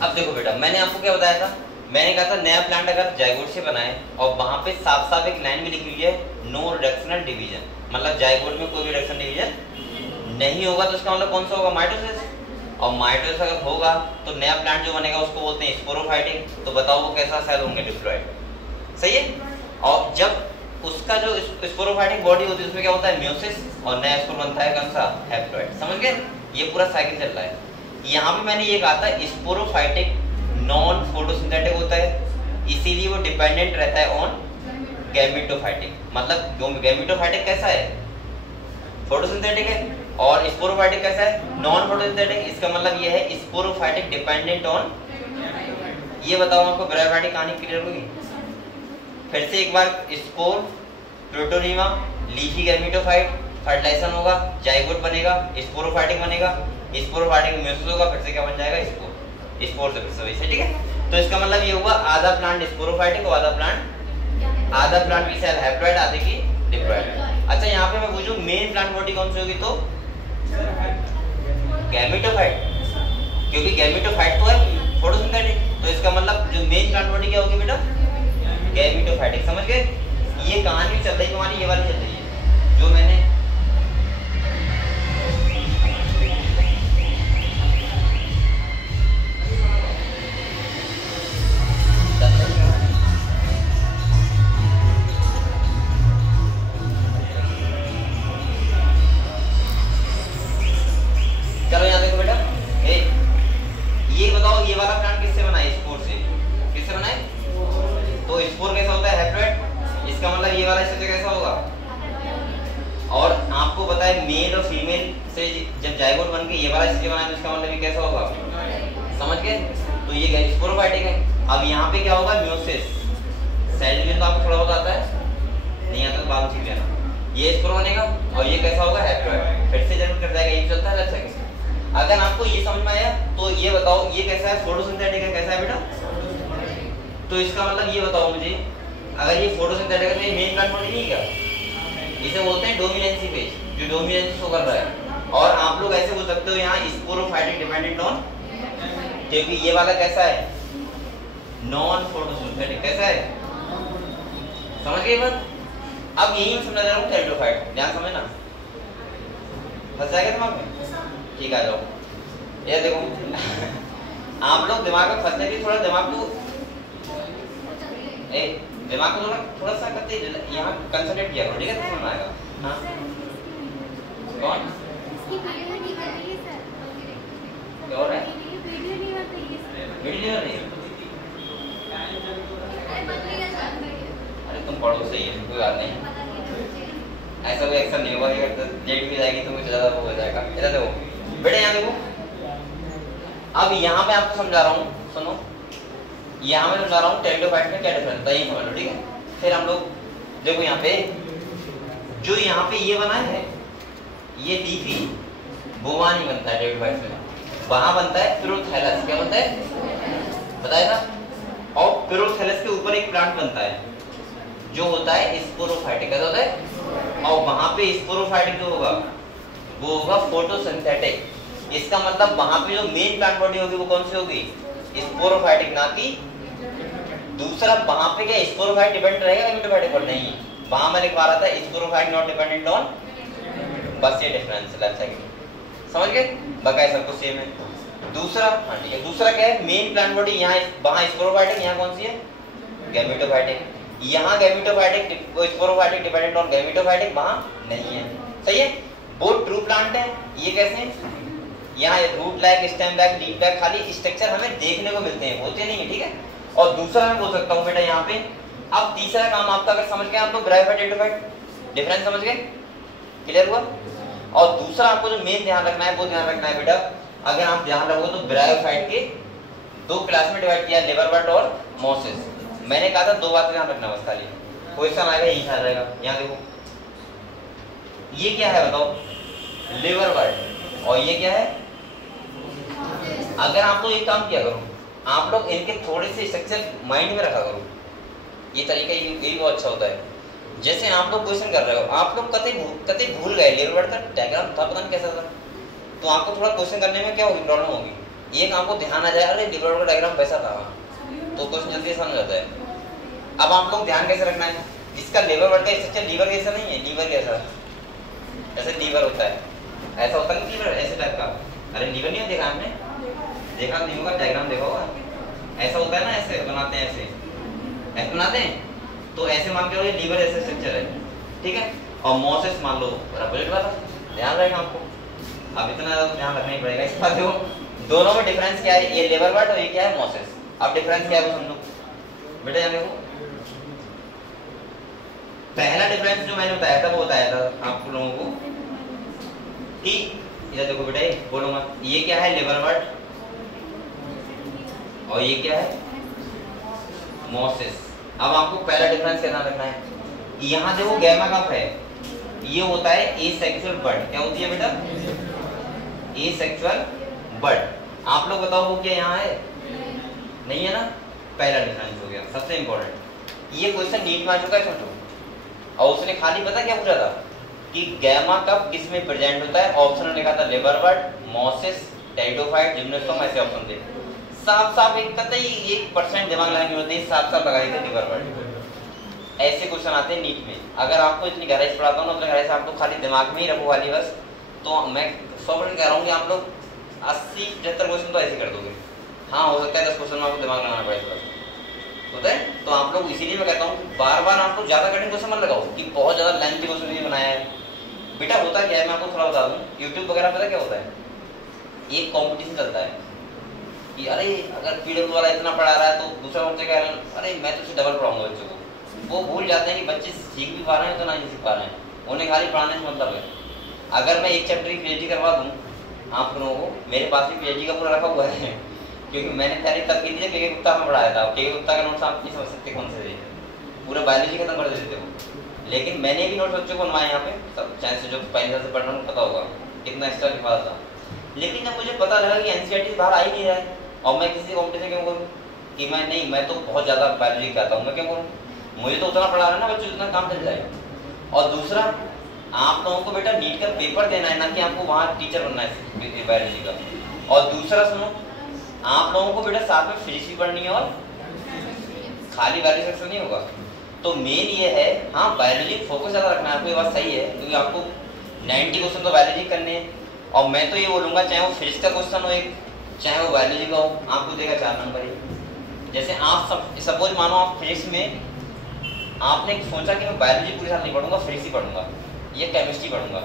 अब देखो बेटा, मैंने आपको क्या बताया था, मैंने कहा था नया प्लांट अगर जाइगोट से बनाए और वहां पे साफ साफ एक लाइन में लिखी हुई है नो रिडक्शनल डिवीजन, मतलब जाइगोट में कोई रिडक्शन डिवीजन नहीं होगा, तो इसका मतलब कौन सा होगा, माइटोसिस। और माइटोसिस अगर होगा तो नया प्लांट जो बनेगा उसको बोलते हैं स्पोरोफाइटिक। तो बताओ वो कैसा सेल होंगे, डिप्लॉइड, सही है। और जब उसका जो स्पोरोफाइटिक बॉडी होती है उसमें क्या होता है, म्यूसिस, और नया स्पोर बनता है कौन सा, हैप्लॉइड। समझ गए, ये पूरा साइकिल चल रहा है। यहाँ पे मैंने ये कहा था स्पोरोफाइटिक नॉन फोटोसिंथेटिक होता है, इसीलिए वो डिपेंडेंट रहता है ऑन गैमेटोफाइटिक। मतलब गैमेटोफाइटिक कैसा है, फोटोसिंथेटिक है, और स्पोरोफाइटिक कैसा है, नॉन फोटोसिंथेटिक। इसका मतलब ये है स्पोरोफाइटिक डिपेंडेंट ऑन, ये बताओ आपको ब्रायोफाइटिक कहानी क्लियर होगी। फिर से एक बार, spore, protonema, leafy gametophyte, fertilization होगा, जाइगोट बनेगा, स्पोरोफाइटिक बनेगा, स्पोरोफाइटिक म्यूसिस होगा, फिर से क्या बन जाएगा, स्पोर, स्पोर से फिर से वैसे, ठीक है। तो इसका मतलब ये हुआ आधा प्लांट स्पोरोफाइटिक और आधा प्लांट की सेल हैप्लॉइड, आधे की डिप्लॉइड। अच्छा यहाँ पे मैं पूछूं मेन प्लांट बॉडी कौन सी होगी, तो गैमेटोफाइट, क्योंकि गैमेटोफाइट तो है फोटोसिंथेटिक, तो इसका मतलब जो मेन प्लांट बॉडी क्या होगी बेटा, गैमेटोफाइटिक। समझ गए, ये कहानी चल रही है तुम्हारी, ये वाली चल रही है जो मैंने मेल और फीमेल से जब जाइगोट बन के ये वाला स्टेज बना तो इसका मतलब ये कैसा होगा, समझ गए। तो ये स्पोरोफाइटिक है। अब यहाँ पे क्या होगा, म्यूसिस, सेल डिवीजन तो आपको थोड़ा बहुत आता है, नहीं आता तो बाद में सीख लेना। ये स्पोर बनेगा और ये कैसा होगा, हैप्लॉइड, फिर से जरूर कर जाएगा, ये चलता है सेकंड। अगर आपको ये समझ में आया तो ये बताओ ये कैसा है, फोटोसिंथेटिक है, कैसा है बेटा। तो इसका मतलब ये बताओ मुझे, अगर ये फोटोसिंथेटिक है तो ये मेन प्लांट बॉडी नहीं क्या, इसे बोलते हैं डोमिनेंसी फेज, जो डोमिनेंस शो कर रहा है। और आप लोग ऐसे बोल सकते हो यहाँ स्पोरोफाइटिक डिपेंडेंट ऑन, क्योंकि ये वाला कैसा है, नॉन फोटोसिंथेटिक, कैसा है, समझ गए बात। अब यही मैं समझा रहा हूँ टेरिडोफाइट, ध्यान समझना, फंस जाएगा दिमाग में, ठीक आ जाओ। ये देखो आप लोग दिमाग में फंसने की, थोड़ा दिमाग को थोड़ा सा करते यहाँ कंसंट्रेट किया करो, ठीक है, तो समझ आएगा। हाँ कौन क्या हो रहा है, वीडियो नहीं, अरे तुम पढ़ो, सही है, कोई बात नहीं, ऐसा कोई एक्शन नहीं होगा, अगर लेट भी जाएगी तो कुछ ज्यादा वो हो जाएगा। इधर देखो बेटा, यहाँ देखो, अब यहाँ पे आपको समझा रहा हूँ, सुनो, यहाँ मैं समझा रहा हूँ टेरिडोफाइट में क्या डिफरेंस है, यही समझ लो, ठीक है। फिर हम लोग देखो यहाँ पे, जो यहाँ पे ये बना है, ये लीफी बोवानी बनता है टेरिडोफाइट में, वहां बनता है पिरोथैलस, क्या बनता है बताया था, और पिरोथैलस के ऊपर एक प्लांट बनता है जो होता है स्पोरोफाइटिक, कैसा होता है, और वहां पे स्पोरोफाइटिक जो होगा वो होगा फोटोसिंथेटिक। इसका मतलब वहां पे जो मेन प्लांट बॉडी होगी वो कौन सी होगी, स्पोरोफाइटिक, ना कि दूसरा। वहां पे क्या स्पोरोफाइट डिपेंड रहेगा गैमेटोफाइटिक पर, नहीं, वहां मैं लिखवा रहा था स्पोरोफाइट नॉट डिपेंडेंट ऑन, बस ये डिफरेंस लेफ्ट साइड, समझ गए, बाकी सब कुछ सेम है। दूसरा, हाँ ठीक है, दूसरा क्या है, मेन प्लांट बॉडी यहाँ, वहां स्पोरोफाइटिक, यहाँ कौन सी है, गैमेटोफाइटिक। यहाँ gametophytic, sporophytic dependent on gametophytic, वहां नहीं है, सही है। वो ट्रू प्लांट है, ये कैसे हैं, यहाँ root like, stem like, leaf like, खाली स्ट्रक्चर हमें देखने को मिलते हैं, होते नहीं है, ठीक है। और दूसरा मैं बोल सकता हूँ बेटा यहाँ पे, अब तीसरा काम आपका अगर समझ गए आप लोग, ब्रायोफाइट एंडोफाइट डिफरेंस समझ गए, क्लियर हुआ। और दूसरा आपको जो मेन ध्यान रखना है वो ध्यान रखना है बेटा, अगर आप ध्यान रखोगे तो ब्रायोफाइट के दो क्लास में डिवाइड किया, लिवर बर्ड और मोसिस। मैंने कहा था दो बातें ध्यान रखना बस, खाली क्वेश्चन आएगा यही ख्याल रहेगा। यहाँ देखो ये क्या है बताओ, लिवर बर्ड, और ये क्या है। अगर आप लोग एक काम किया करो, आप लोग इनके थोड़े से स्ट्रक्चर माइंड में रखा करो, ये तरीका यही बहुत अच्छा होता है। जैसे आप लोग क्वेश्चन कर रहे हो, आप लोग कतई भूल गए, लिवर बर्ड का डायग्राम था, पता नहीं कैसा था, तो आपको थोड़ा क्वेश्चन करने में क्या होगी, प्रॉब्लम होगी। एक आपको ध्यान आ जाए अरे लिवर का डायग्राम वैसा था, तो क्वेश्चन जल्दी समझ आता है। अब आप लोग ध्यान कैसे रखना है, इसका लिवर वर्ड का स्ट्रक्चर लीवर जैसा नहीं है, लीवर कैसा ऐसे लीवर होता है, ऐसा होता है लीवर ऐसे टाइप का। अरे लीवर नहीं देखा आपने, देखा नहीं होगा, डायग्राम देखा होगा, ऐसा होता है ना, ऐसे बनाते हैं, ऐसे बनाते हैं, तो ऐसे मान के लीवर ऐसे स्ट्रक्चर है, ठीक है। और मोसेस मान लो रबलेट वाला, ध्यान रहेगा आपको। अब इतना ज्यादा ध्यान रखना ही पड़ेगा इस बात को। दोनों में डिफरेंस क्या है, ये लिवर वर्ड और ये क्या है मोसेस। अब डिफरेंस क्या है वो समझो बेटा। यहाँ देखो पहला डिफरेंस जो मैंने बताया था वो बताया था आप लोगों को कि इधर देखो बेटा, बोलो मत, ये क्या है लिवर वर्ड और ये क्या है मोसेस। अब आपको पहला डिफरेंस क्या ध्यान रखना है, यहाँ देखो गैमा कप है, ये होता है एसेक्सुअल बर्ड। क्या होती है बेटा, एसेक्सुअल बर्ड। आप लोग बताओ वो क्या यहाँ है, नहीं है ना, पहला डिफरेंस हो गया सबसे इंपॉर्टेंट। ये क्वेश्चन नीट में आ चुका है सोचो, और उसने खाली पता क्या पूछा था कि गैमा कप किस में प्रेजेंट होता है, ऑप्शन में लिखा था liver bird, Moses, pteridophyte, gymnosperm, ऐसे ऑप्शन थे। साफ साफ एक कतई 1% दिमाग लगाने की जरूरत नहीं, साफ साफ लगा देते लिवर बर्ड। ऐसे क्वेश्चन आते हैं नीट में। अगर आपको इतनी गहराई से पढ़ाता हूँ ना, उतनी गहराई से आप लोग खाली दिमाग में ही रखो वाली बस, तो मैं 100% कह रहा हूँ कि आप लोग 80-75 क्वेश्चन तो ऐसे कर दोगे। हाँ हो सकता है 10 क्वेश्चन में आपको दिमाग लगाना पड़ेगा, होता है। तो आप लोग इसीलिए मैं कहता हूँ बार बार आप लोग ज्यादा कठिन क्वेश्चन मत लगाओ कि बहुत ज्यादा लेंथी क्वेश्चन ये बनाया है। बेटा होता क्या है मैं आपको थोड़ा बता दूं, यूट्यूब वगैरह पता क्या होता है, एक कॉम्पिटिशन चलता है कि अरे अगर पीडब्ल्यू वाला इतना पढ़ा रहा है तो दूसरा बच्चा कह रहा है अरे मैं तो उससे डबल पढ़ाऊंगा बच्चों को। वो भूल जाते हैं कि बच्चे सीख भी पा रहे हैं तो नहीं सीख पा रहे हैं, उन्हें खाली पढ़ाने से मतलब है। अगर मैं एक चैप्टर की पीएचडी करवा दूं आप लोगों को, मेरे पास भी पीएचडी का पूरा रखा हुआ है, क्योंकि मैंने तैयारी तब की थी जब के गुप्ता में पढ़ाया था। के गुप्ता का नोट्स आप नहीं समझ सकते कौन से थे, पूरा बायोलॉजी खत्म कर देते हो। लेकिन मैंने भी नोट्स बच्चों को बनवाए यहाँ पे, सब चाहे से जो पहले से पढ़ रहा हूँ पता होगा कितना एक्स्ट्रा लिखा था। लेकिन जब मुझे पता लगा कि एनसीईआरटी बाहर आ ही नहीं रहा है, और मैं किसी कॉम्पिटिशन क्यों करूँ कि मैं नहीं, मैं तो बहुत ज़्यादा बायोलॉजी करता हूँ, मैं क्यों करूँ, मुझे तो उतना पढ़ा रहा है ना बच्चों, उतना काम चल जाएगा। और दूसरा आप लोगों को बेटा नीट का पेपर देना है ना कि आपको वहाँ टीचर बनना है बायोलॉजी का। और दूसरा सुनो, आप लोगों को बेटा साथ में फिजिक्स भी पढ़नी है और खाली बायोलॉजी सेक्शन नहीं होगा। तो मेन ये है, हाँ बायोलॉजी फोकस ज़्यादा रखना है आपको, ये बात सही है, क्योंकि आपको 90 क्वेश्चन तो बायोलॉजी करने हैं। और मैं तो ये बोलूँगा चाहे वो फिजिक्स का क्वेश्चन हो एक, चाहे वो बायोलॉजी का हो, आपको देगा 4 नंबर ही। जैसे आप सपोज मानो आप फिजिक्स में आपने सोचा कि मैं बायोलॉजी पूरी साल नहीं पढ़ूंगा, फिजिक्स ही पढ़ूंगा या केमिस्ट्री पढ़ूंगा।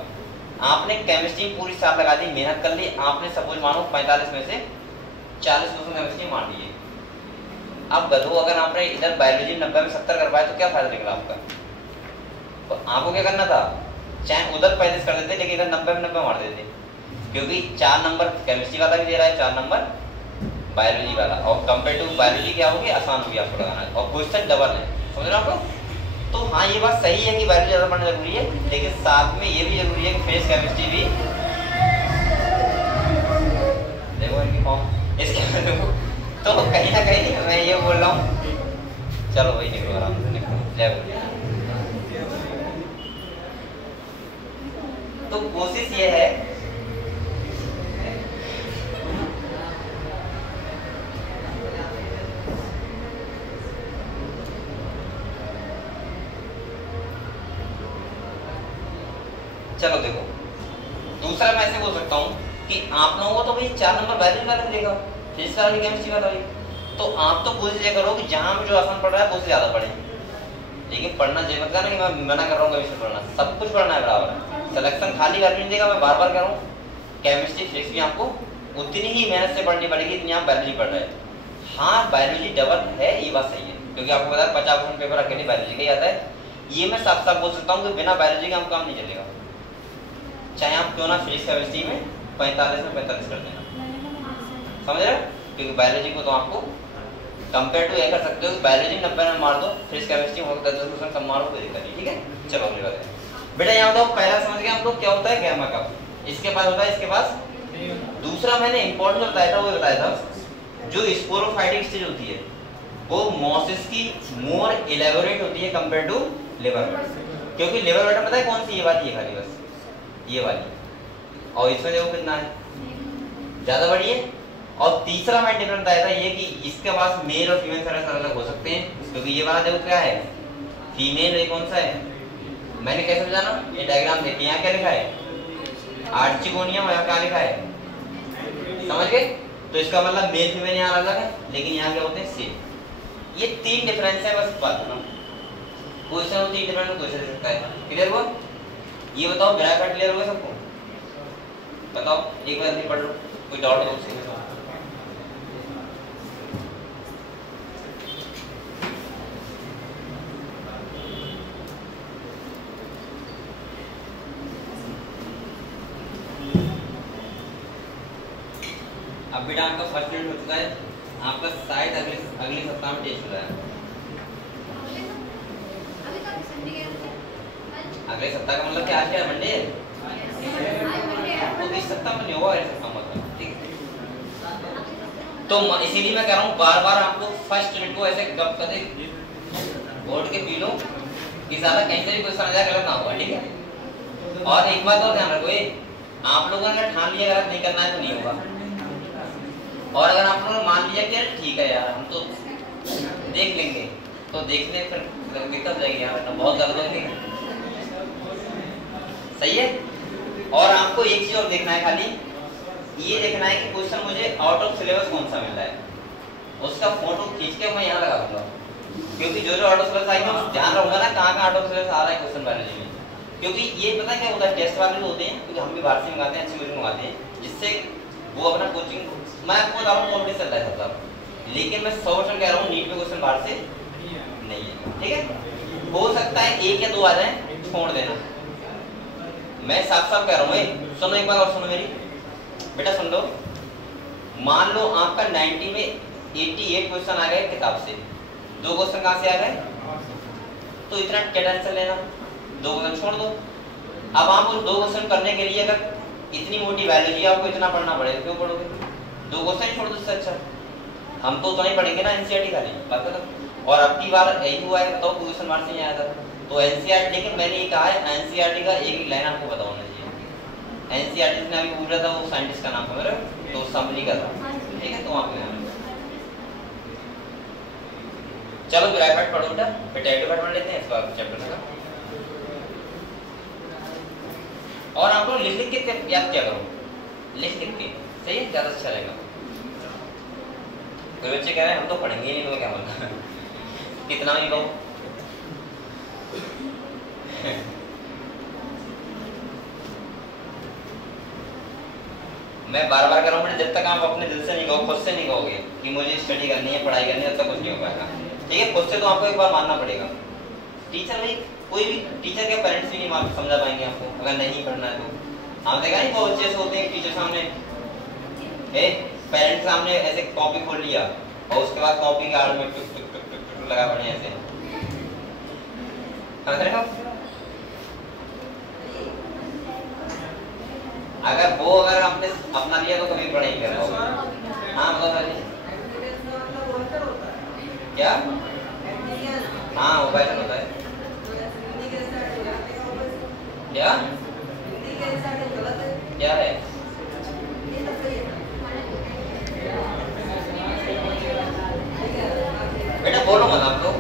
आपने केमिस्ट्री पूरी साल लगा दी, मेहनत कर ली, आपने सपोज मानो 45 में से 40 क्वेश्चन केमिस्ट्री मान लिए। अब गधो अगर आपने इधर बायोलॉजी 90 में 70 कर पाए तो क्या फायदा निकला आपका। तो आपको क्या करना था, चाहे उधर 35 कर देते, लेकिन इधर 90 में 90 मार देते, क्योंकि 4 नंबर केमिस्ट्री वाला भी दे रहा है, 4 नंबर बायोलॉजी वाला, और कंपेयर टू बायोलॉजी क्या होगी, आसान होगी आपको लगाना, और क्वेश्चन डबल है, समझ रहे हो आप लोग। तो हाँ ये बात सही है कि बायोलॉजी ज़्यादा पढ़ना जरूरी है, लेकिन साथ में ये भी जरूरी है कि फिजिक्स केमिस्ट्री भी देखो इनकी फॉर्म इसके देखो। तो कहीं ना कहीं मैं ये बोल रहा हूँ, चलो वही निकलो आराम से निकलो, जय बोलिए। तो कोशिश ये है चलो देखो, दूसरा मैं ऐसे बोल सकता हूँ कि आप लोगों को तो भाई 4 नंबर बायोलॉजी वाला मिलेगा, फिजिक्स वाला, केमिस्ट्री वाला भी, तो आप तो कोशिश ये करो कि जहाँ भी जो आसान पढ़ रहा है उससे ज़्यादा पढ़ें। लेकिन पढ़ना ये मत करना कि मैं मना कर रहा हूँ केमिस्ट्री पढ़ना, सब कुछ पढ़ना है बराबर। सिलेक्शन खाली बायोलॉजी नहीं देगा, मैं बार बार कह रहा हूँ, केमिस्ट्री फिजिक्स भी आपको उतनी ही मेहनत से पढ़नी पड़ेगी जितनी आप बायोलॉजी पढ़ रहे हैं। हाँ बायोलॉजी डबल है, ये बात सही है, क्योंकि आपको पता है 50% पेपर अकेले बायोलॉजी का ही आता है। ये मैं साफ साफ बोल सकता हूँ कि बिना बायोलॉजी का हम काम नहीं चलेगा, चाहे आप क्यों ना फिजिक्स केमिस्ट्री में 45 में 45 कर देना, समझ रहे हो। क्योंकि बायोलॉजी को तो आपको कंपेयर टू ये कर सकते हो कि बायोलॉजी 90 में मार दो, फिजिक्स केमिस्ट्री में 10% कम मारो, कोई दिक्कत नहीं, ठीक है। चलो अगली बात है बेटा, यहाँ बताओ पहला समझ गए आप लोग क्या होता है गैमा कप, इसके बाद होता है इसके पास दूसरा मैंने इंपॉर्टेंट बताया था, वो बताया था जो स्पोरोफाइटिक स्टेज होती है वो मोसिस की मोर इलेबोरेट होती है कंपेयर टू लिवर बर्ड, क्योंकि लिवर बर्ड पता है कौन सी, ये वाली है खाली बस ये वाली, और इसमें देखो कितना है, ज्यादा बड़ी है, और तीसरा मैं डिफरेंस बताया था ये कि इसके पास मेल और फीमेल सेल अलग हो सकते हैं, क्योंकि ये वाला देखो क्या है, फीमेल, ये कौन सा है, मैंने कैसे समझाना, ये डायग्राम देखिए, यहाँ क्या लिखा है आर्चिगोनियम, यहाँ क्या लिखा है, समझ गए? तो इसका मतलब मेल फीमेल यहाँ अलग है, लेकिन यहाँ क्या होते हैं सेम। ये तीन डिफरेंस है, बस बात ना, क्वेश्चन होती है डिफरेंस क्वेश्चन दे सकता है। क्लियर हुआ? ये बताओ ग्राफ क्लियर हो गया सबको? बताओ एक बार नहीं पढ़ लो, कोई डाउट हो उसके? अब बेटा आपका फर्स्ट यूनिट हो चुका है, आपका शायद अगले सप्ताह में टेस्ट हो रहा है। अगले सप्ताह का मतलब क्या, आज क्या मंडे है? तो इस सप्ताह में नहीं होगा, अगले सप्ताह मतलब, ठीक है? तो इसीलिए मैं कह रहा हूँ बार बार आपको फर्स्ट यूनिट को ऐसे गप करके बोर्ड के पी लो कि ज्यादा कहीं से भी क्वेश्चन आ जाए गलत ना होगा, ठीक है? और एक बात और ध्यान रखो, आप लोगों ने ठान लिया गलत नहीं करना है तो नहीं होगा, और अगर आप लोगों ने मान लिया कि ठीक है यार हम तो देख लेंगे, तो देखने फिर दिक्कत जाएगी यार, बहुत गलत होगी, सही है? और आपको एक चीज और देखना है, खाली ये देखना है कि क्वेश्चन मुझे आउट ऑफ सिलेबस कौन सा मिल रहा है, उसका फोटो खींच के मैं यहाँ लगा दूंगा, क्योंकि जो जो आउट ऑफ सिलेबस आएगा मैं ध्यान रहूंगा ना कहाँ कहाँ आउट ऑफ सिलेबस आ रहा है क्वेश्चन बायोलॉजी में, क्योंकि ये पता क्या होता है, टेस्ट वाले जो होते हैं, क्योंकि हम भी बाहर से मंगाते हैं, अच्छी कोचिंग मंगाते हैं, जिससे वो अपना कोचिंग, मैं आपको बता रहा हूँ कॉम्पिटिशन चल रहा है सब, लेकिन मैं 100% कह रहा हूँ नीट में क्वेश्चन बाहर से नहीं है, ठीक है? हो सकता है एक या दो आ जाए, छोड़ देना, मैं साफ साफ कह रहा हूँ। सुनो एक बार और सुनो मेरी बेटा, सुन लो, मान लो आपका 90 में 88 क्वेश्चन आ गए किताब से, 2 क्वेश्चन कहाँ से आ गए, तो इतना क्या टेंशन लेना, 2 क्वेश्चन छोड़ दो। अब आप उस 2 क्वेश्चन करने के लिए अगर इतनी मोटी बायोलॉजी आपको इतना पढ़ना पड़ेगा, क्यों पढ़ोगे? 2 क्वेश्चन छोड़ दो, इससे अच्छा हम तो उतना ही पढ़ेंगे ना एनसीईआरटी खाली, बात करो। और अब की बार यही हुआ है, बताओ क्वेश्चन मार्क्स नहीं आया था, तो एनसीईआरटी, लेकिन मैंने ये कहा है एनसीईआरटी का एक लाइन आपको पता होना चाहिए। एनसीईआरटी ने अभी पूछ रहा था, वो साइंटिस्ट का नाम था मेरा, तो समरी का था, ठीक है? तो वहाँ पे चलो ग्राफाइट पढ़ो बेटा, पोटैटो पढ़ लेते हैं इस बार चैप्टर का। और आप लोग लिख के याद क्या करो, लिख के, सही है, ज्यादा अच्छा रहेगा। कोई बच्चे कह रहे हैं हम तो पढ़ेंगे नहीं, तो क्या बोलना कितना भी कहो। मैं बार बार कह रहा हूँ, जब तक आप अपने दिल से नहीं कहो, खुद से नहीं कहोगे कि मुझे स्टडी करनी है, पढ़ाई करनी है, तब तक कुछ नहीं हो पाएगा, ठीक है? खुद से तो आपको एक बार मानना पड़ेगा। टीचर भाई, कोई भी टीचर के पेरेंट्स भी नहीं समझा पाएंगे आपको, अगर नहीं पढ़ना है तो। आप देखा नहीं बहुत बच्चे ऐसे होते हैं टीचर सामने, पेरेंट्स सामने ऐसे कॉपी खोल लिया और उसके बाद कॉपी के आड़ में टुक टुक टुक टुक टुक लगा पड़े ऐसे, अगर वो अगर आपने अपना लिया तो कभी पढ़ाई कर रहा होगा। हाँ बताओ क्या? हाँ वो कैसा होता है क्या? क्या है? बेटा बोलो मत आप लोग।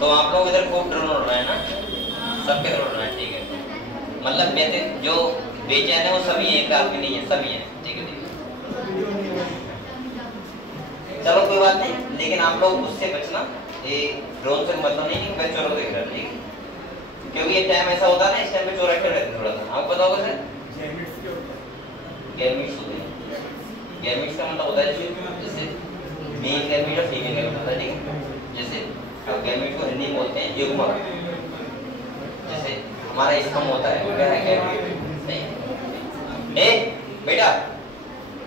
तो आप लोग इधर खूब ड्रोन उड़ रहे हैं ना, सबके ड्रोन उड़ रहे हैं, ठीक है? मतलब मैं जो बेचैन है वो सभी एक आदमी नहीं है, सभी हैं, ठीक है? चलो कोई बात नहीं, लेकिन आप लोग उससे बचना, ये ड्रोन से मतलब नहीं कि मैं चोरों देख रहा, ठीक है? क्योंकि ये टाइम ऐसा होता है ना, इस टाइम पे चोर एक्टिव रहते हैं थोड़ा सा। आपको पता होगा सर, गैरमीट्स होते हैं। गैरमीट्स का मतलब होता है जैसे मेल गैरमीट और फीमेल गैरमीट होता है, ठीक है? जैसे गैरमीट को हिंदी में बोलते हैं युग्मक, जैसे हमारा स्तंभ होता है वो क्या है? गैरमीट, नहीं? ए बेटा,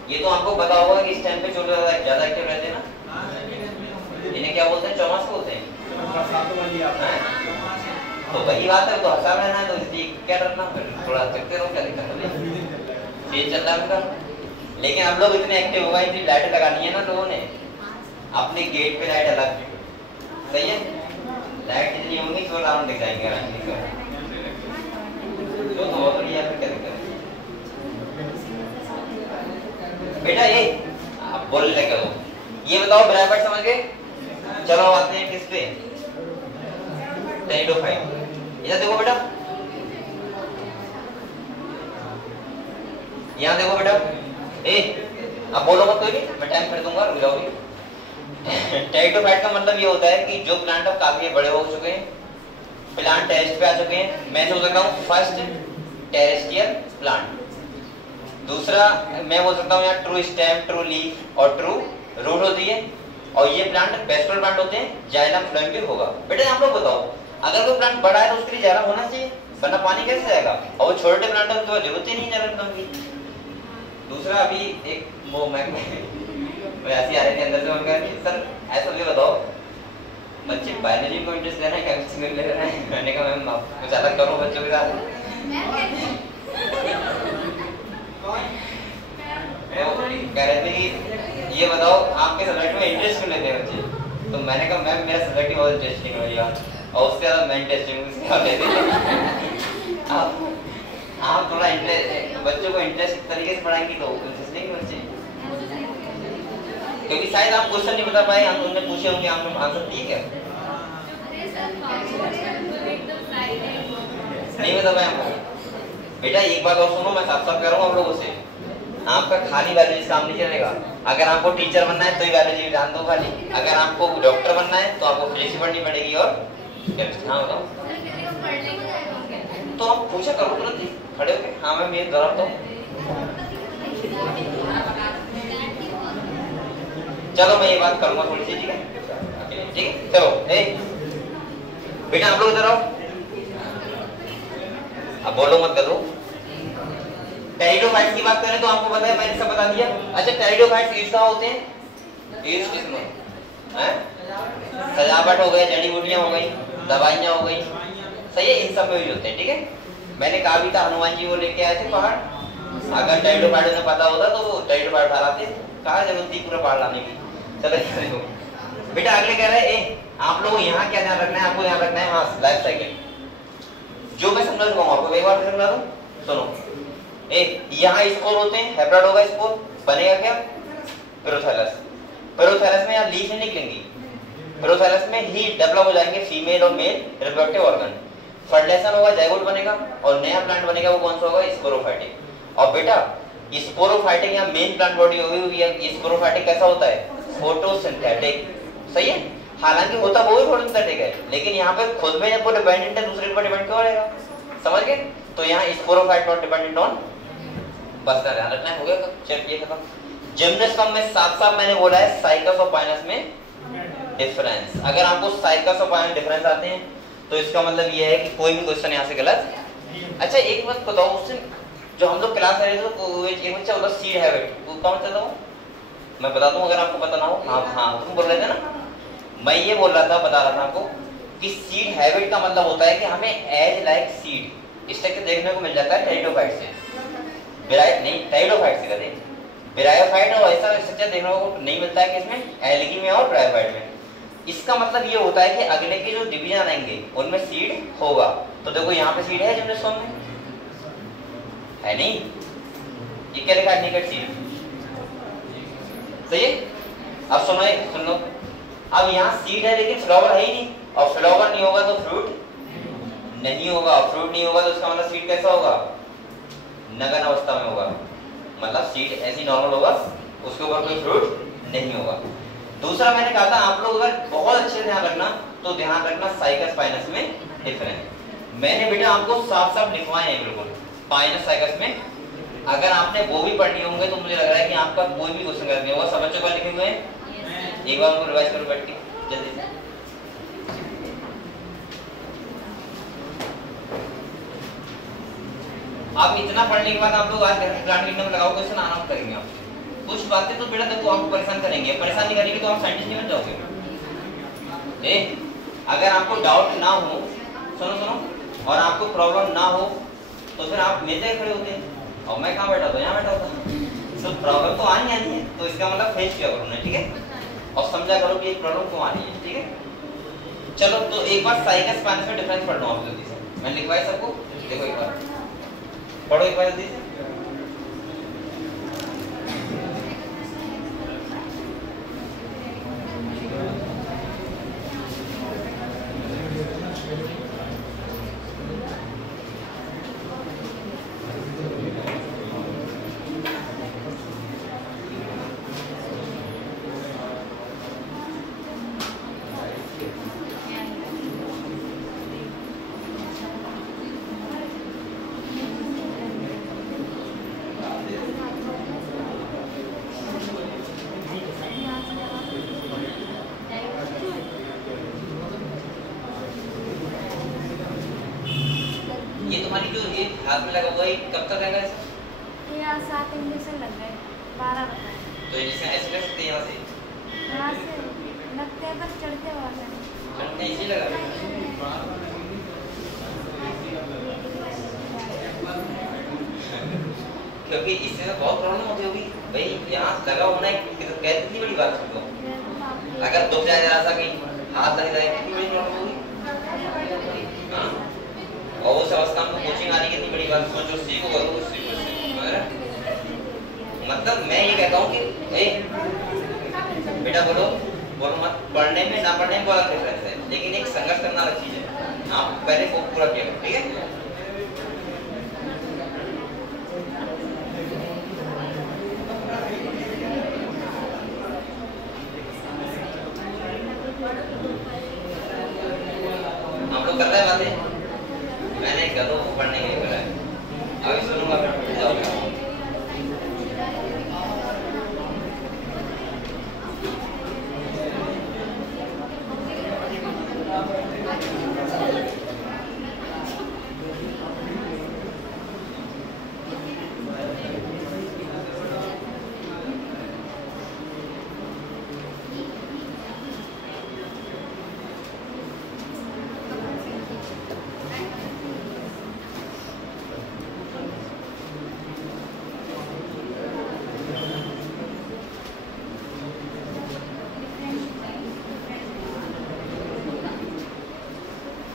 ये तो आपको पता होगा कि इस टाइम पे जो ज्यादा एक्टिव रहते हैं ना, इन्हें क्या बोलते हैं? चौमास बोलते हैं। तो वही बात है, तो हंसा रहना है, तो इसलिए क्या डरना, थोड़ा चलते रहो, क्या दिक्कत है? तेज चल रहा है उनका। लेकिन हम लोग इतने एक्टिव होगा, इतनी लाइट लगानी है ना लोगों ने, अपने गेट पे लाइट अलग, सही है? लाइट जितनी होंगी तो राउंड दिख जाएंगे तो बहुत बढ़िया। फिर क्या दिक्कत है बेटा? ये आप बोल लगे हो, ये बताओ ब्रैकेट समझ गए? चलो आते हैं किस पे, टेरिडोफाइट। इधर देखो बेटा, यहाँ देखो बेटा, अब बोलो मत कोई भी, मैं टाइम कर दूंगा, रुक जाओगी। टेरिडोफाइट का मतलब ये होता है कि जो प्लांट अब काफी बड़े हो चुके हैं, प्लांट टेरेस पे आ चुके हैं। मैं बोल सकता हूँ फर्स्ट टेरेस्ट्रियल प्लांट, दूसरा मैं बोल सकता हूँ यहाँ ट्रू स्टेम, ट्रू लीफ और ट्रू रूट होती है। और ये प्लांट पेस्टोरल प्लांट होते हैं, जाइलम फ्लोएम भी होगा। बेटा आप लोग बताओ, अगर कोई प्लांट बड़ा है तो उसके लिए जाइलम होना चाहिए, वरना पानी कैसे जाएगा? और वो छोटे प्लांट है तो जरूरत ही नहीं जाइलम की। दूसरा अभी एक वो मैं ऐसी आ रही थी अंदर से, उनका सर ऐसा भी बताओ, बच्चे बायोलॉजी को इंटरेस्ट ले रहे हैं, केमिस्ट्री में ले रहे हैं? मैंने कहा मैम आप कुछ अलग करो बच्चों के साथ। कह रहे थे कि ये बताओ आपके सब्जेक्ट में इंटरेस्ट क्यों लेते हैं बच्चे? तो मैंने कहा मैम मेरा सब्जेक्ट बहुत इंटरेस्टिंग है यार, और उससे ज्यादा मैं इंटरेस्टिंग लेते आप थोड़ा इंटरेस्ट, बच्चों को इंटरेस्ट तरीके से पढ़ाएंगे तो इंटरेस्ट नहीं बच्चे, क्योंकि शायद आप क्वेश्चन नहीं बता पाए, हम तुमने पूछे होंगे, आपने आंसर दिए क्या? नहीं बता पाए हमको। बेटा एक बात और सुनो, मैं साफ साफ कह रहा हूँ आप लोगों से, आपका खाली बायोलॉजी काम नहीं चलेगा। अगर आपको टीचर बनना है तो ही बायोलॉजी ध्यान दो खाली, अगर आपको डॉक्टर बनना है तो आपको फिजिक्स पढ़नी पड़ेगी और केमिस्ट्री। हाँ बताओ, तो आप पूछा करो तुरंत ही खड़े होके, हाँ मैम ये दोहराता हूँ। चलो मैं ये बात करूंगा थोड़ी सी, ठीक है? ठीक है चलो। बेटा आप लोग इधर आओ, अब बोलो मत करो। टेरिडोफाइट्स की बात करें तो आपको पता है, मैंने सब बता दिया। अच्छा टेरिडोफाइट्स ईड्स कहाँ होते हैं? ईड्स किसमें? सजावट हो गई, जड़ी बूटियां हो गई, दवाइयां हो गई, सही है, इन सब में यूज होते हैं। ठीक है, मैंने कहा भी था हनुमान जी वो लेके आए थे पहाड़, अगर टेरिडोफाइट उन्हें पता होता तो टेरिडोफाइट उठा लाते, कहा जरूरत थी पूरा पहाड़ लाने की। चलो देखो बेटा, अगले कह रहे हैं आप लोग यहाँ क्या ध्यान रखना है? आपको ध्यान रखना है हाँ लाइफ साइकिल, जो मैं समझा दूंगा आपको, एक बार फिर समझा दूं, सुनो। यहाँ स्पोर होते हैं, हेप्लॉइड होगा स्पोर, बनेगा क्या? पेरोथैलस। पेरोथैलस में यहाँ लीफ नहीं निकलेंगी, पेरोथैलस में ही डेवलप हो जाएंगे फीमेल और मेल रिप्रोडक्टिव ऑर्गन। फर्टिलाइजेशन होगा, जाइगोट बनेगा और नया प्लांट बनेगा, वो कौन सा होगा? स्पोरोफाइटिक। और बेटा स्पोरोफाइटिक यहाँ मेन प्लांट बॉडी होगी, स्पोरोफाइटिक कैसा होता है? फोटोसिंथेटिक, सही है। हालांकि होता वो भी फोटोसिंथेटिक है, लेकिन यहाँ पे खुद में जब वो डिपेंडेंट है दूसरे पर डिपेंड क्यों रहेगा? समझ गए? तो यहाँ स्पोरोफाइट नॉट डिपेंडेंट ऑन, बस ध्यान रखना है, हो गया चेक ये खत्म। जिम्नोस्पर्म में साफ साफ मैंने बोला है साइकस और पाइनस में डिफरेंस। अगर आपको साइकस और पाइनस डिफरेंस आते हैं तो इसका मतलब ये है कि कोई भी क्वेश्चन यहाँ से गलत। अच्छा एक बात बताओ, उससे जो हम लोग क्लास कर रहे थे तो एक बच्चा होता सीड हैबिट, वो कौन सा था? मैं बता दूं अगर आपको पता ना हो। हाँ तुम बोल रहे थे ना, मैं ये बोल रहा था, बता रहा था आपको कि सीड हैबिट का मतलब होता है कि हमें एज लाइक सीड इस तरह के देखने को मिल जाता है टेरिडोफाइट से, टेरिडोफाइट से कहते हैं, ब्रायोफाइट और ऐसा स्ट्रक्चर देखने को नहीं मिलता है किसमें? एल्गी में और ब्रायोफाइट में। इसका मतलब ये होता है कि अगले के जो डिवीजन आएंगे उनमें सीड होगा। तो देखो यहाँ पे सीड है जिम्नोस्पर्म में, है नहीं? ये क्या लिखा है? निकट सीड, सही है। अब सुन लो, अब यहाँ सीड है लेकिन फ्लावर है ही नहीं, और फ्लावर नहीं होगा तो फ्रूट नहीं होगा, और फ्रूट नहीं होगा तो उसका मतलब सीड कैसा होगा? नगन अवस्था में होगा, मतलब सीड ऐसी नॉर्मल होगा, उसके ऊपर कोई फ्रूट नहीं होगा। दूसरा मैंने कहा था आप लोग अगर बहुत अच्छे से ध्यान रखना तो ध्यान रखना साइकस पाइनस में डिफरेंस। मैंने बेटा आपको साफ साफ लिखवाए हैं बिल्कुल पाइनस साइकस में, अगर आपने वो भी पढ़ लिए होंगे तो मुझे लग रहा है कि आपका कोई भी क्वेश्चन गलत नहीं होगा। सब बच्चों का लिखे हुए हैं, एक बार उनको रिवाइज करो बैठ के जल्दी से। आप इतना पढ़ने के बाद आप लोग आज घर प्लांट किंगडम लगाओ, क्वेश्चन आराम करेंगे आप। कुछ बातें तो बेटा देखो आपको परेशान करेंगे, परेशान नहीं करेंगे तो आप साइंटिस्ट नहीं बन जाओगे। अगर आपको डाउट ना हो, सुनो, और आपको प्रॉब्लम ना हो तो फिर आप मेरे जगह खड़े होते हैं और मैं कहाँ बैठा था, यहाँ बैठा होता। तो प्रॉब्लम तो आनी है, तो इसका मतलब फेस किया करो, ठीक है, और समझा करो कि ये प्रॉब्लम क्यों आ रही है, ठीक है। चलो तो एक बार साई का स्पैनिश में डिफरेंस पढ़ लो आप जल्दी से, मैंने लिखवाया सबको, देखो एक बार पढ़ो एक बार जल्दी से। हाथ में लगा हुआ है, कब तक रहेगा ऐसा? यहाँ 7 इंजेक्शन लग गए, 12 बताए। तो इंजेक्शन ऐसे लग सकते हैं यहाँ से लगते हैं, बस चढ़ते वहाँ से चढ़ते इसी लगा। क्योंकि इससे तो बहुत प्रॉब्लम होती होगी भाई, यहाँ लगा होना है कितनी बड़ी बात है। अगर दुख जाए जरा सा कहीं हाथ लग जाए कितनी बड़ी प्रॉब्लम होगी। और उस अवस्था में कोचिंग आने की कितनी बड़ी बात, सोचो सीखो करो कुछ सीखो। मतलब मैं ये कहता हूँ कि बेटा बोलो मत, पढ़ने में ना पढ़ने में अलग डिफरेंस है, लेकिन एक संघर्ष करना अलग चीज है। आप पहले को पूरा किया, ठीक है। हम लोग कर रहे हैं बातें, मैंने करो पढ़ने के लिए करा है, अभी सुनूंगा फिर पढ़ जाओगे।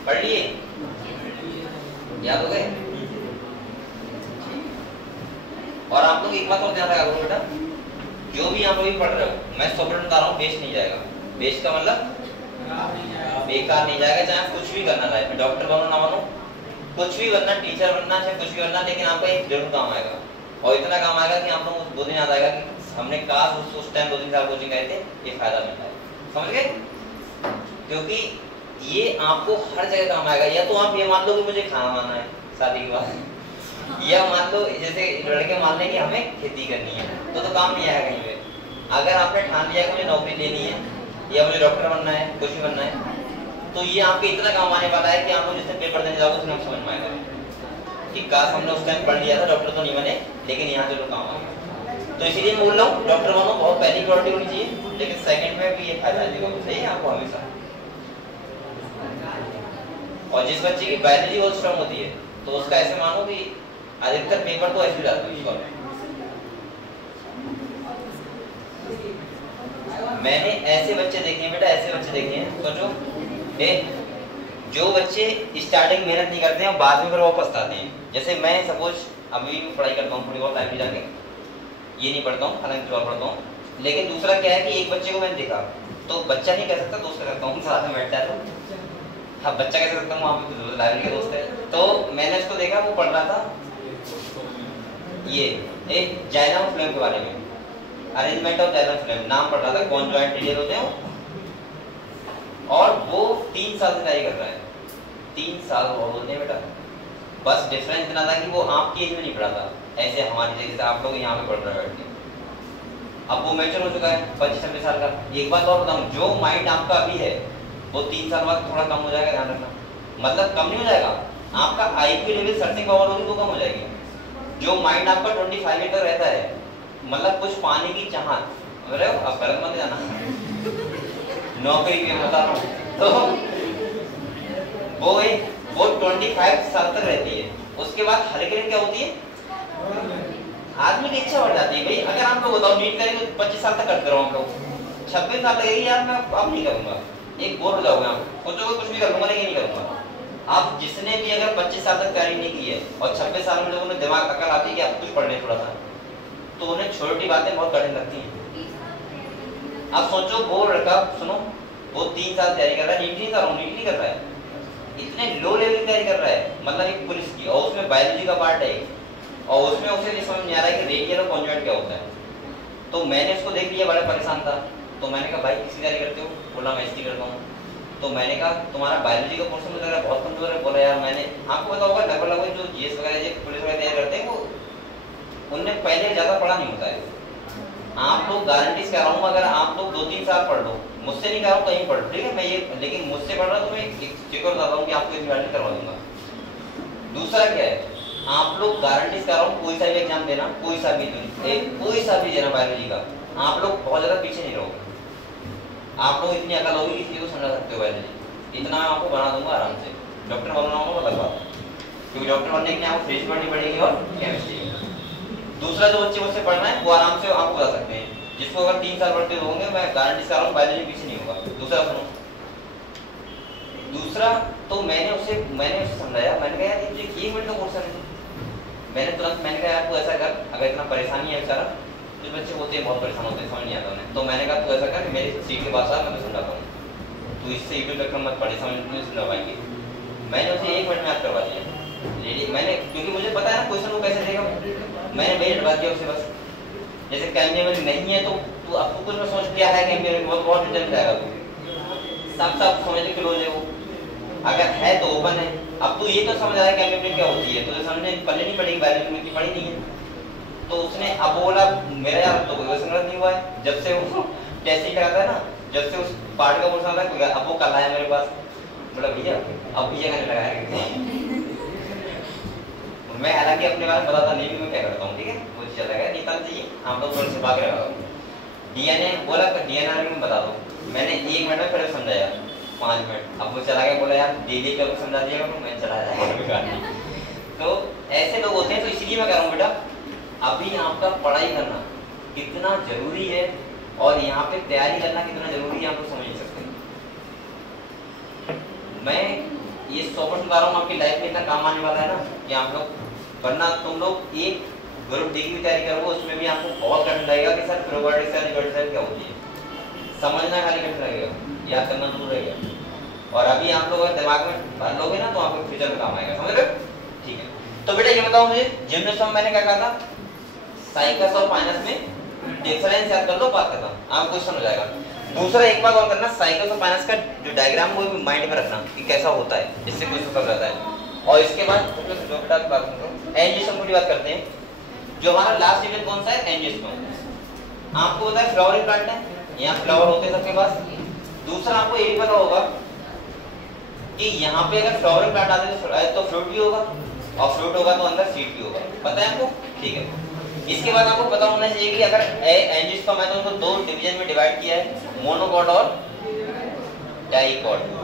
पढ़ लिए, याद हो गए। और आप लोग एक बात और ध्यान रखा करो बेटा, जो भी आप लोग पढ़ रहे हो, मैं 100% बता रहा हूँ, वेस्ट नहीं जाएगा। वेस्ट का मतलब बेकार नहीं जाएगा। चाहे कुछ भी करना लाइफ में, डॉक्टर बनो ना बनो, कुछ भी बनना, टीचर बनना, चाहे कुछ भी बनना, लेकिन आपका एक जरूर काम आएगा। और इतना काम आएगा कि आप लोग उस 2 दिन याद आएगा कि हमने काश उस टाइम 2 दिन साल कोचिंग गए थे, ये फायदा मिलता है, समझ गए। क्योंकि ये आपको हर जगह काम आएगा। या तो आप ये मान लो कि मुझे खाना बनाना है शादी के बाद, या मान लो जैसे लड़के मान लें कि हमें खेती करनी है, तो काम नहीं आएगा कहीं पे। अगर आपने ठान लिया कि मुझे नौकरी लेनी है या मुझे डॉक्टर बनना है, कुछ भी बनना है, तो ये आपके इतना काम आने वाला है कि आपको जिस दिन पेपर देने जाओगे उसमें आप समझ में आएगा कि काश हमने उस टाइम पढ़ लिया था, डॉक्टर तो नहीं बने, लेकिन यहाँ चलो काम आ गया। तो इसीलिए मैं बोल रहा हूँ डॉक्टर बनो, बहुत पहली क्वालिटी होनी चाहिए, लेकिन सेकंड में भी ये फायदा देगा, सही है आपको हमेशा। और जिस बच्चे की बायोलॉजी बहुत स्ट्रांग होती है, तो उसका ऐसे मानो कि अधिकतर पेपर तो ऐसे जाते हैं। मैंने ऐसे बच्चे देखे हैं बेटा, ऐसे बच्चे देखे हैं, सोचो जो बच्चे स्टार्टिंग मेहनत नहीं करते हैं और बाद में फिर वो पछताते हैं। जैसे मैं सपोज अभी पढ़ाई करता हूँ थोड़ी बहुत लाइब्रेरी जाके, ये नहीं पढ़ता हूँ, हालांकि और पढ़ता हूँ, लेकिन दूसरा क्या है कि एक बच्चे को मैंने देखा, तो बच्चा नहीं कह सकता, दोस्त कहता हूँ, साथ में बैठता है तो हाँ बच्चा कैसे सकता हूँ, वहाँ पे लाइब्रेरी के दोस्त है। तो मैंने उसको देखा, वो पढ़ रहा था ये एक जाइलम फ्लेम के बारे में, अरेंजमेंट ऑफ जाइलम फ्लेम, नाम पढ़ रहा था, कॉन्जॉइंट टेरियर होते हैं, और वो 3 साल से तैयारी कर रहा है। 3 साल बहुत होते हैं बेटा। बस डिफरेंस इतना था कि वो आपकी एज में नहीं पढ़ा था, ऐसे हमारी जैसे आप लोग यहाँ पे पढ़ रहे हैं। अब वो मैच्योर हो चुका है 25-26 साल का। एक बात और बताऊँ, जो माइंड आपका अभी है वो 3 साल बाद थोड़ा कम हो जाएगा, ध्यान रखना। मतलब कम नहीं हो जाएगा, आपका आईक्यू लेवल सर्चिंग पावर होगी तो कम हो जाएगी, जो माइंड आपका 25 ईयर तक रहता है, मतलब कुछ पाने की चाहत, अब गलत मत जाना नौकरी में बता रहा हूँ, तो वो 25 साल तक रहती है। उसके बाद हल्के क्या होती है, आदमी की इच्छा बढ़ जाती है। भाई अगर आप लोग बताओ नीट करेंगे तो 25 साल तक करते रहो, हम लोग 26 साल लगेगी यार मैं अब नहीं करूंगा, एक बोर हो जाओगे आप, सोचोगे कुछ भी कर लूंगा लेकिन नहीं करूंगा। आप जिसने भी अगर 25 साल तक तैयारी नहीं की है और 26 साल में लोगों ने दिमाग अकल आती है कि आप कुछ पढ़ लें थोड़ा सा, तो उन्हें छोटी बातें बहुत कठिन लगती हैं। आप सोचो वो लड़का, सुनो, वो 3 साल तैयारी कर रहा है, नीट नहीं कर रहा हूँ, नीट नहीं कर रहा है, इतने लो लेवल की तैयारी कर रहा है, मतलब एक पुलिस की, और उसमें बायोलॉजी का पार्ट है, और उसमें उसे नहीं समझ नहीं आ रहा है कि रेडियल और कॉन्जुगेट क्या होता है। तो मैंने उसको देख लिया, बड़ा परेशान था, तो मैंने कहा भाई किसकी तैयारी करते हो? बोला मैं इसकी करता हूँ। तो मैंने कहा तुम्हारा बायोलॉजी का पोर्शन मुझे लग रहा है बहुत कमजोर है। बोला यार मैंने आपको पता होगा लगभग जो जीएस वगैरह जो पुलिस वगैरह तैयार करते हैं वो उनने पहले ज्यादा पढ़ा नहीं होता है। आप लोग गारंटी से कह रहा हूँ, अगर आप लोग 2-3 साल पढ़ लो, मुझसे नहीं कह रहा हूँ कहीं पढ़ लो, ठीक है, मैं ये लेकिन मुझसे पढ़ रहा तो मैं सिक्योर कर रहा हूँ कि आपको इस करवा दूंगा। दूसरा क्या है, आप लोग गारंटी से कह रहा हूँ कोई सा भी एग्जाम देना, कोई सा भी देना बायोलॉजी का, आप लोग बहुत ज्यादा पीछे नहीं रहोगे। आप लोग इतनी अकल होगी किसी को समझा सकते हो बायोलॉजी, इतना मैं आपको बना दूंगा आराम से। डॉक्टर बनना होगा बता बात, क्योंकि डॉक्टर बनने के लिए आपको फिजिक्स पढ़नी पड़ेगी और केमिस्ट्री। दूसरा जो बच्चे मुझसे पढ़ना है वो आराम से आपको बता सकते हैं, जिसको अगर 3 साल पढ़ते होंगे मैं गारंटी से कह रहा हूँ बायोलॉजी पीछे नहीं होगा। दूसरा सुनो, दूसरा तो मैंने उसे समझाया, मैंने कहा यार ये 1 मिनट का कोर्स है, मैंने तुरंत मैंने कहा आपको ऐसा कर, अगर इतना परेशानी है बेचारा, कुछ बच्चे होते हैं बहुत परेशान होते हैं, समझ नहीं आता उन्हें, तो मैंने कहा तू ऐसा कर मेरे सीट के पास आ, मैं समझाता हूँ, तू इससे यूट्यूब तक मत पढ़े, समझ नहीं समझा पाएंगे। मैंने उसे 1 मिनट में याद करवा दिया, मैंने, क्योंकि मुझे पता है क्वेश्चन वो कैसे देगा, मैंने मेल हटवा दिया उसे बस। जैसे कैमरे में नहीं है तो तू आपको कुछ में सोच क्या है कैमरे में, बहुत डिटेल जाएगा, तू सब समझने के क्लोज है वो, अगर है तो ओपन है। अब तू ये तो समझ आया कैमरे में क्या होती है, तुझे समझने पढ़नी नहीं पड़ेगी, बायोलॉजी में की पढ़ी नहीं है। तो उसने अब बोला मेरा यार तो कोई संगत नहीं हुआ है, जब से वो टेस्ट लगाता है ना, जब से उस पार्ट का बोलता है अब वो कल आया मेरे पास, बोला भैया अब भैया कहने लगा है मैं हालांकि अपने बारे में बताता नहीं मैं क्या करता हूँ, ठीक है, मुझे चला गया निकाल चाहिए, हम लोग थोड़े से भाग रहे हो। डीएनए बोला डीएनए में बता दो, मैंने 1 मिनट में पहले समझाया 5 मिनट, अब वो चला गया, बोला यार दीदी को समझा दिया तो मैं चला जाएगा तो ऐसे लोग होते हैं। तो इसलिए मैं कह रहा हूँ बेटा अभी आपका पढ़ाई करना कितना जरूरी है और यहाँ पे तैयारी करना कितना जरूरी है आप लोग समझ नहीं सकते। मैं ये 100% बता रहा हूँ, आपकी लाइफ में इतना काम आने वाला है ना कि आप लोग, वरना तुम लोग एक ग्रुप डी की तैयारी करोगे उसमें भी आपको बहुत कठिन लगेगा कि sir probability cell result cell क्या होती है, समझना खाली कठिन लगेगा, याद करना दूर रहेगा। और अभी आप लोग अगर दिमाग में भर लोगे ना तो आपको फ्यूचर में काम आएगा, समझ रहे हो? ठीक है, तो बेटा ये बताओ मुझे जिम्नोस्पर्म मैंने क्या कहा था, साइकस और पाइनस में डिफरेंस याद कर लो, बात करना आपको क्वेश्चन हो जाएगा। दूसरा एक बात और करना, साइकस और पाइनस का जो डायग्राम वो माइंड में रखना कि कैसा होता है, इससे क्वेश्चन सब रहता है। और इसके बाद जो बेटा बात करो एंजियोस्पर्म की बात करते हैं, जो हमारा लास्ट इवेंट कौन सा है, एंजियोस्पर्म। आपको पता है फ्लावरिंग प्लांट है, यहाँ फ्लावर होते हैं सबके पास। दूसरा आपको ये भी पता होगा कि यहाँ पे अगर फ्लावरिंग प्लांट आते तो फ्रूट भी होगा, और फ्रूट होगा तो अंदर सीड भी होगा, पता है आपको? ठीक है, इसके बाद आपको पता होना चाहिए कि अगर एंजियोस्पर्म है तो उनको 2 डिवीजन में डिवाइड किया है, मोनोकॉट और डाइकॉट।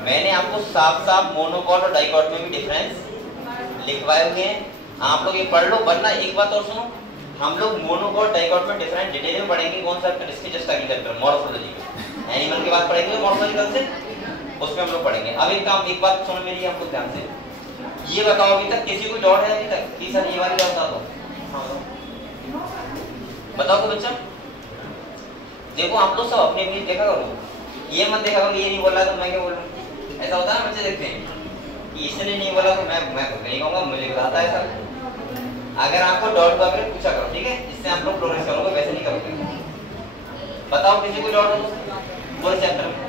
मैंने आपको साफ साफ मोनोकॉट और डाइकॉट में भी डिफरेंस लिखवाए हुए हैं, आप लोग ये पढ़ लो। वरना एक बात और सुनो, हम लोग मोनोकॉट डाइकॉट में डिफरेंट डिटेल में पढ़ेंगे, कौन सा इसके जस्ट आगे चैप्टर मॉर्फोलॉजी में, एनिमल के बाद पढ़ेंगे मॉर्फोलॉजिकल से, उसमें हम लोग पढ़ेंगे। अब एक बात सुनो मेरी आप लोग ध्यान से, ये बताओ अभी तक किसी को डाउट है अभी तक कि सर ये वाली बात बता दो, बताओ तो बच्चा। देखो आप लोग सब अपने अपनी देखा करो, ये मत देखा करो ये नहीं बोला तो मैं क्या बोल रहा हूँ, ऐसा होता है बच्चे देखते हैं कि इसने नहीं बोला तो मैं नहीं कहूँगा, मुझे बताता है सर। अगर आपको डाउट हुआ फिर पूछा करो, ठीक है, इससे आप लोग प्रोग्रेस करोगे, वैसे नहीं करोगे। बताओ किसी को डाउट हो पूरे चैप्टर में?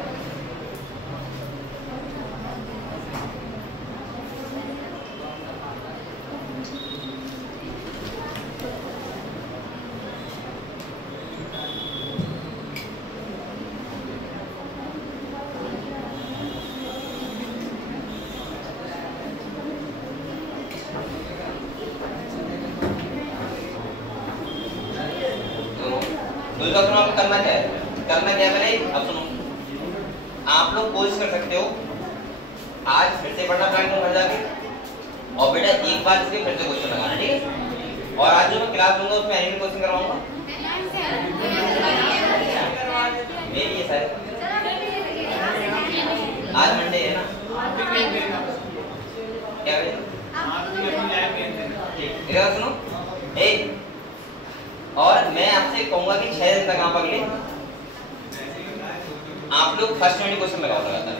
दूसरा सुनो, आपको करना क्या है, करना क्या है पहले अब सुनो, आप लोग कोशिश कर सकते हो आज फिर से पढ़ना प्लान करो घर जाके, और बेटा एक बार इसके फिर से क्वेश्चन लगाना, ठीक है। और आज जो मैं क्लास दूंगा उसमें एनिमल क्वेश्चन करवाऊंगा मेरी है शायद, आज मंडे है ना, क्या बेटा ठीक, इधर सुनो एक, और मैं आपसे कहूंगा कि 6 दिन तक आप अगले आप लोग फर्स्ट यूनिट क्वेश्चन लगाओ, लगातार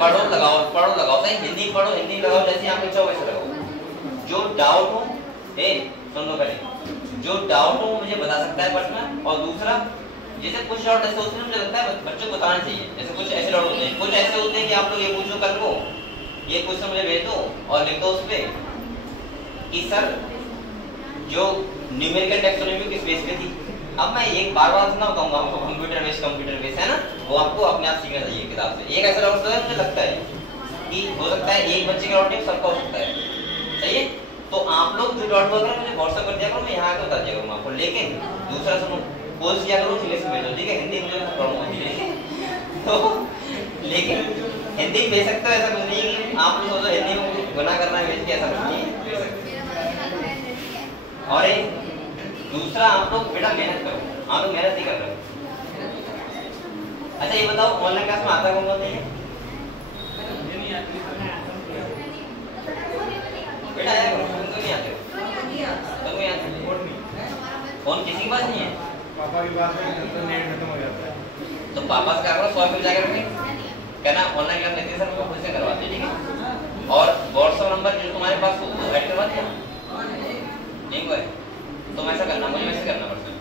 पढ़ो लगाओ सही, हिंदी पढ़ो हिंदी लगाओ, जैसे आपको इच्छा हो वैसे लगाओ। जो डाउट हो सुन लो पहले, जो डाउट हो मुझे बता सकता है पर्सनल, और दूसरा जैसे कुछ डाउट ऐसे होते हैं मुझे लगता है बच्चों को बताना चाहिए, जैसे कुछ ऐसे डाउट होते हैं, कुछ ऐसे होते हैं कि आप लोग ये पूछो कल को, ये क्वेश्चन मुझे भेज दो और लिख दो उस पे कि सर जो न्यूमेरिकल टैक्सोनॉमी किस बेस पे थी। अब मैं एक बार सुना बताऊंगा आपको, कंप्यूटर बेस है ना, वो आपको अपने आप सीखना चाहिए किताब से। एक ऐसा डाउट है मुझे लगता है कि हो सकता है एक बच्चे का डाउट सबका हो सकता है, सही है। तो आप लोग जो डाउट वगैरह मुझे व्हाट्सएप कर दिया करो, मैं यहाँ आकर बता दिया करूँगा आपको। लेकिन दूसरा सुनो, कोर्स किया करो इंग्लिश में भेजो, ठीक है, हिंदी मुझे प्रॉब्लम होती है तो लेकिन हिंदी भेज सकते हो, ऐसा कुछ नहीं है कि आप लोग सोचो हिंदी में गुनाह करना है भेज के, ऐसा कुछ नहीं है। और एक दूसरा आप लोग बेटा मेहनत करो, आप लोग मेहनत नहीं कर रहे हो। अच्छा ये बताओ ऑनलाइन क्लास में आता कौन कौन नहीं है बेटा, आया करो, तुम तो नहीं आते हो, तुम नहीं आते, फोन किसी के पास नहीं है, पापा के पास है, तो नेट खत्म हो जाता है, तो पापा से क्या करो 100 रुपये जाकर कहना ऑनलाइन क्लास लेते सर वो खुद से करवाते, ठीक है। और व्हाट्सएप नंबर जो तुम्हारे पास हो वो ऐड करवा दिया लिंक है, तुम ऐसा करना, मुझे मैसेज करना पर्सनल,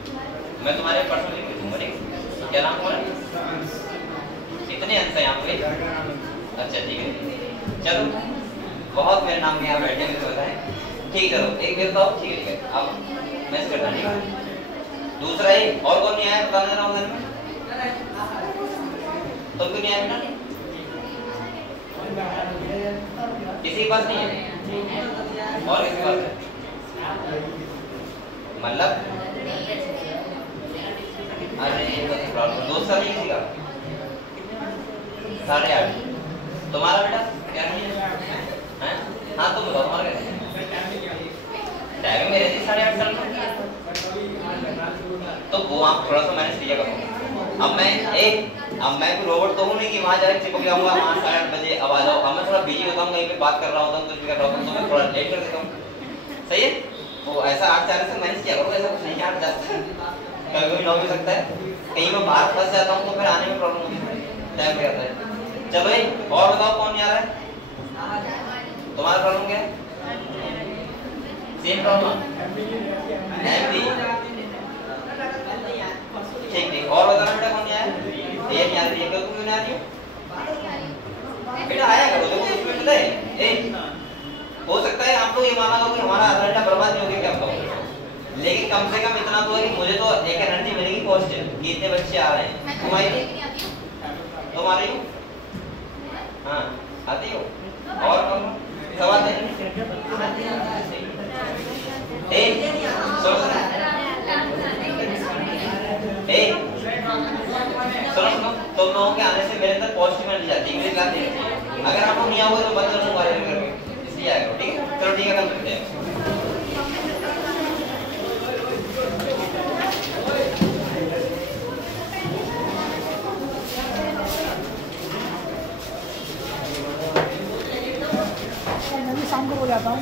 मैं तुम्हारे पर्सनल लिंक भेजूंगा, ठीक है। क्या नाम तुम्हारा, इतने अंश है यहाँ पे, अच्छा ठीक है, चलो बहुत मेरे नाम के यहाँ बैठे मुझे बताएं, ठीक है। चलो एक भेज दो, ठीक है आप मैसेज करना, ठीक है। दूसरा ये और कौन नहीं आया बता देना ऑनलाइन में, तो क्यों नहीं आया बेटा, किसी के पास नहीं है और किसी के पास है, मतलब अरे प्रॉब्लम दोस्त नहीं किसी का 8:30 तुम्हारा बेटा क्या नहीं है, हाँ तुम बताओ तुम्हारा कैसे टाइमिंग में रहती 8:30 साल तो वो आप थोड़ा सा मैनेज किया करो। अब मैं कोई रोबोट तो हूँ नहीं कि वहाँ जाकर चिपक जाऊंगा, वहाँ 8:30 बजे अब आ जाओ। अब मैं थोड़ा बिजी होता हूँ, कहीं पे बात कर रहा होता हूँ, कुछ भी कर रहा होता हूँ, तो मैं थोड़ा लेट कर देता हूँ, सही है। तो ऐसा 8:40 से मैनेज किया करो, ऐसा कुछ नहीं 8:10 कभी भी लॉक हो सकता है, कहीं मैं बाहर फंस जाता हूँ तो फिर आने में प्रॉब्लम होती है, टाइम लगता है। चलो भाई और बताओ कौन नहीं आ रहा है, तुम्हारा प्रॉब्लम क्या है, सेम प्रॉब्लम ठीक ठीक। और बताना बेटा कौन नहीं आया, ये नहीं आ रही है, क्यों नहीं आ रही है बेटा, आया करो देखो कुछ मिनट है। हो सकता है आप लोग ये माना हो कि हमारा आधा घंटा बर्बाद नहीं हो गया, क्या बताओ, लेकिन कम से कम इतना तो है कि मुझे तो एक एनर्जी मिलेगी पॉजिटिव कि इतने बच्चे आ रहे हैं। तुम आई तुम आ रही हो, हाँ आती हो, और सब आते हैं, सुनो तुम लोगों के आने से मेरे अंदर पॉजिटिव एनर्जी आती है, मेरी क्लास नहीं होती। अगर आप लोग नहीं आओगे तो बंद कर दूंगा करके, इसलिए आएगा, ठीक है। चलो ठीक है, कल मिलते हैं। शाम को हो जाता हूँ।